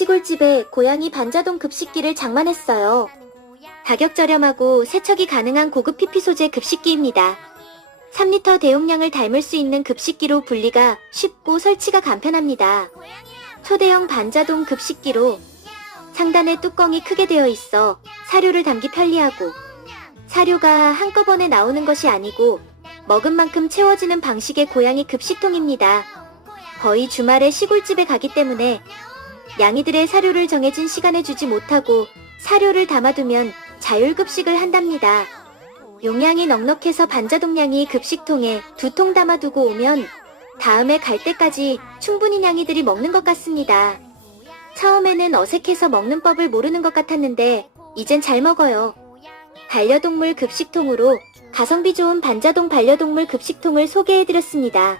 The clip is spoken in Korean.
시골집에 고양이 반자동 급식기를 장만했어요. 가격 저렴하고 세척이 가능한 고급 PP 소재 급식기입니다. 3리터 대용량을 담을 수 있는 급식기로 분리가 쉽고 설치가 간편합니다. 초대형 반자동 급식기로 상단에 뚜껑이 크게 되어 있어 사료를 담기 편리하고 사료가 한꺼번에 나오는 것이 아니고 먹은 만큼 채워지는 방식의 고양이 급식통입니다. 거의 주말에 시골집에 가기 때문에 양이들의 사료를 정해진 시간에 주지 못하고 사료를 담아두면 자율급식을 한답니다. 용량이 넉넉해서 반자동량이 급식통에 두 통 담아두고 오면 다음에 갈 때까지 충분히 양이들이 먹는 것 같습니다. 처음에는 어색해서 먹는 법을 모르는 것 같았는데 이젠 잘 먹어요. 반려동물 급식통으로 가성비 좋은 반자동 반려동물 급식통을 소개해드렸습니다.